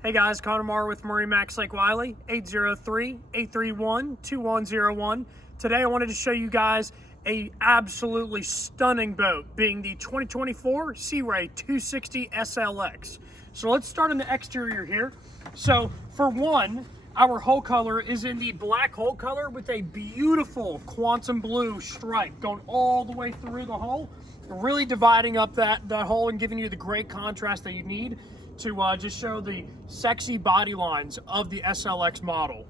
Hey guys, Connor with MarineMax Lake Wylie, 803-831-2101. Today I wanted to show you guys a absolutely stunning boat, being the 2024 Sea Ray 260 SLX. So let's start on the exterior here. So for one, our hull color is in the black hull color with a beautiful quantum blue stripe going all the way through the hull, really dividing up that hull and giving you the great contrast that you need to just show the sexy body lines of the SLX model.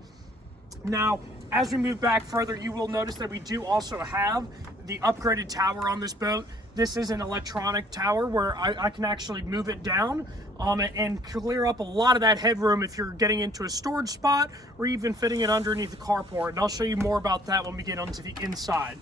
Now, as we move back further, you will notice that we do also have the upgraded tower on this boat. This is an electronic tower where I can actually move it down and clear up a lot of that headroom if you're getting into a storage spot or even fitting it underneath the carport. And I'll show you more about that when we get onto the inside.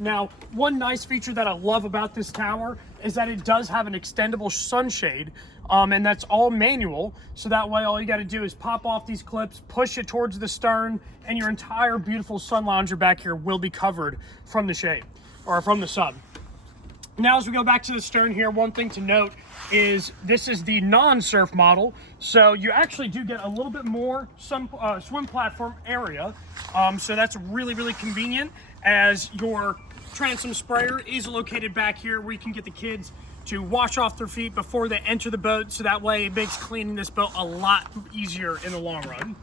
Now, one nice feature that I love about this tower is that it does have an extendable sunshade, and that's all manual. So that way, all you got to do is pop off these clips, push it towards the stern, and your entire beautiful sun lounger back here will be covered from the shade or from the sun. Now, as we go back to the stern here, one thing to note is this is the non-surf model. So you actually do get a little bit more swim platform area. So that's really, really convenient, as your transom sprayer is located back here where you can get the kids to wash off their feet before they enter the boat. So that way it makes cleaning this boat a lot easier in the long run.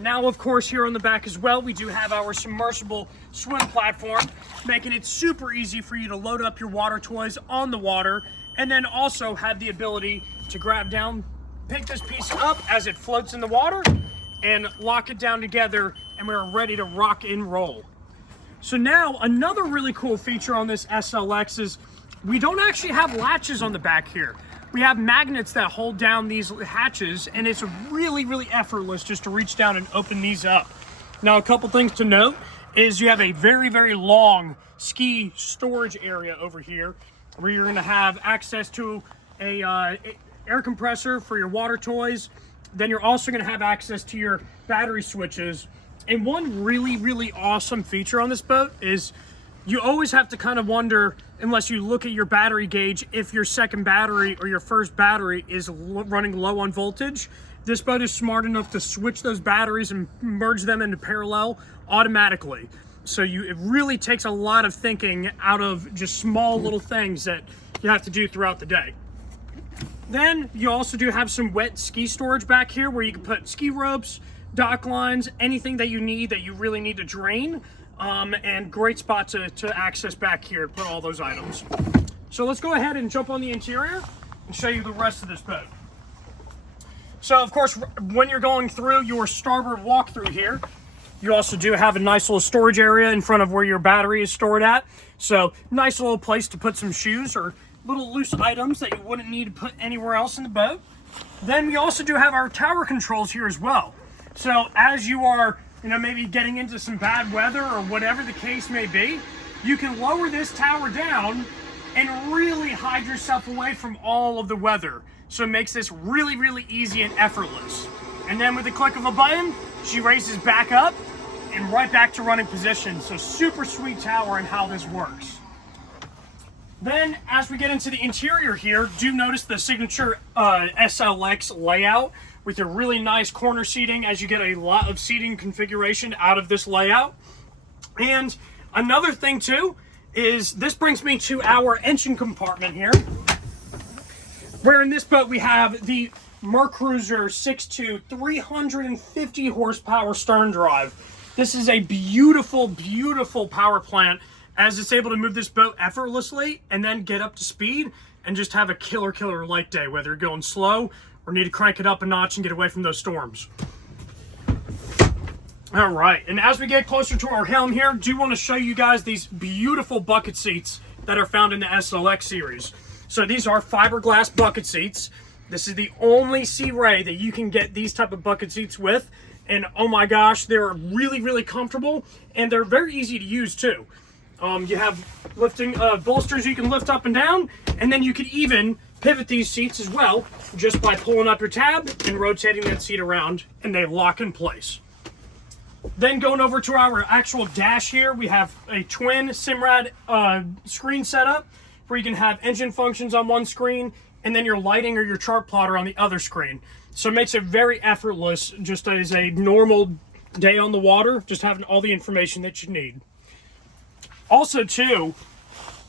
Now, of course, here on the back as well, we do have our submersible swim platform, making it super easy for you to load up your water toys on the water, and then also have the ability to grab down, pick this piece up as it floats in the water, and lock it down together, and we're ready to rock and roll. So now, another really cool feature on this SLX is we don't actually have latches on the back here. We have magnets that hold down these hatches, and it's really, really effortless just to reach down and open these up. Now, a couple things to note is you have a very, very long ski storage area over here where you're going to have access to a air compressor for your water toys. Then you're also going to have access to your battery switches. And one really, really awesome feature on this boat is you always have to kind of wonder, unless you look at your battery gauge, if your second battery or your first battery is running low on voltage. This boat is smart enough to switch those batteries and merge them into parallel automatically. So it really takes a lot of thinking out of just small little things that you have to do throughout the day. Then you also do have some wet ski storage back here where you can put ski ropes, dock lines, anything that you need that you really need to drain. And great spot to access back here, put all those items. So let's go ahead and jump on the interior and show you the rest of this boat. So of course, when you're going through your starboard walkthrough here, you also do have a nice little storage area in front of where your battery is stored at. So nice little place to put some shoes or little loose items that you wouldn't need to put anywhere else in the boat. Then we also do have our tower controls here as well. So as you are maybe getting into some bad weather or whatever the case may be, you can lower this tower down and really hide yourself away from all of the weather. So it makes this really, really easy and effortless. And then with the click of a button, she raises back up and right back to running position. So super sweet tower and how this works. Then as we get into the interior here, do notice the signature SLX layout with your really nice corner seating, as you get a lot of seating configuration out of this layout. And another thing too is this brings me to our engine compartment here, where in this boat we have the Mercruiser 6.2 350 horsepower stern drive. This is a beautiful, beautiful power plant, as it's able to move this boat effortlessly and then get up to speed and just have a killer light day, whether you're going slow or need to crank it up a notch and get away from those storms. All right, and as we get closer to our helm here, do want to show you guys these beautiful bucket seats that are found in the SLX series. So these are fiberglass bucket seats. This is the only Sea Ray that you can get these type of bucket seats with. And oh my gosh, they're really, really comfortable, and they're very easy to use too. You have lifting bolsters you can lift up and down, and then you could even pivot these seats as well just by pulling up your tab and rotating that seat around, and they lock in place. Then going over to our actual dash here, we have a twin Simrad screen setup where you can have engine functions on one screen and then your lighting or your chart plotter on the other screen. So it makes it very effortless, just as a normal day on the water, just having all the information that you need. Also too,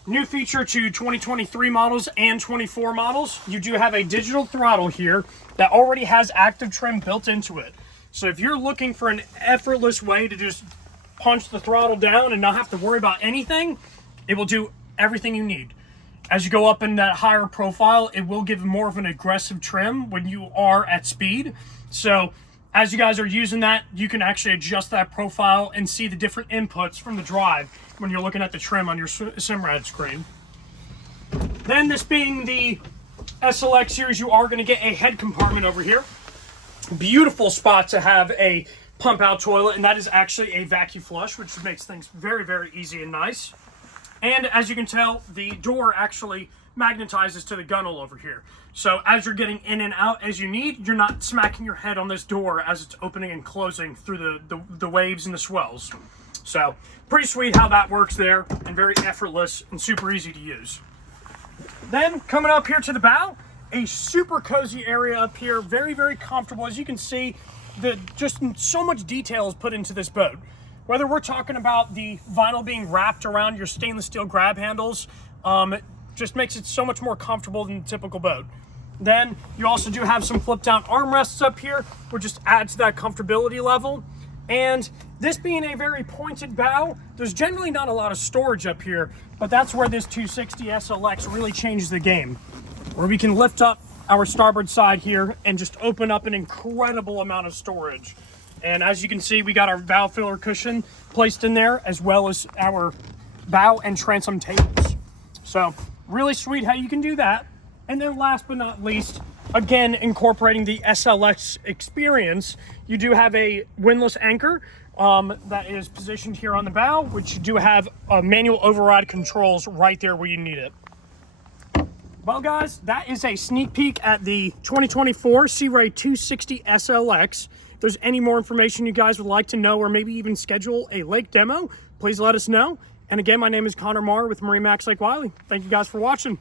new feature to 2023 models and 24 models, you do have a digital throttle here that already has active trim built into it. So if you're looking for an effortless way to just punch the throttle down and not have to worry about anything, it will do everything you need. As you go up in that higher profile, it will give more of an aggressive trim when you are at speed. So as you guys are using that, you can actually adjust that profile and see the different inputs from the drive when you're looking at the trim on your Simrad screen. Then, this being the SLX series, you are going to get a head compartment over here. Beautiful spot to have a pump out toilet, and that is actually a vacuum flush, which makes things very, very easy and nice. And as you can tell, the door actually magnetizes to the gunnel over here. So as you're getting in and out as you need, you're not smacking your head on this door as it's opening and closing through the waves and the swells. So pretty sweet how that works there, and very effortless and super easy to use. Then coming up here to the bow, a super cozy area up here, very, very comfortable. As you can see, just so much detail is put into this boat. Whether we're talking about the vinyl being wrapped around your stainless steel grab handles, just makes it so much more comfortable than the typical boat. Then you also do have some flip down armrests up here, which just adds to that comfortability level. And this being a very pointed bow, there's generally not a lot of storage up here, but that's where this 260 SLX really changes the game, where we can lift up our starboard side here and just open up an incredible amount of storage. And as you can see, we got our bow filler cushion placed in there, as well as our bow and transom tables. So really sweet how you can do that. And then last but not least, again, incorporating the SLX experience, you do have a windlass anchor that is positioned here on the bow, which you do have manual override controls right there where you need it. Well guys, that is a sneak peek at the 2024 Sea Ray 260 SLX. If there's any more information you guys would like to know, or maybe even schedule a lake demo, please let us know. And again, my name is Connor Marr with MarineMax Lake Wylie. Thank you guys for watching.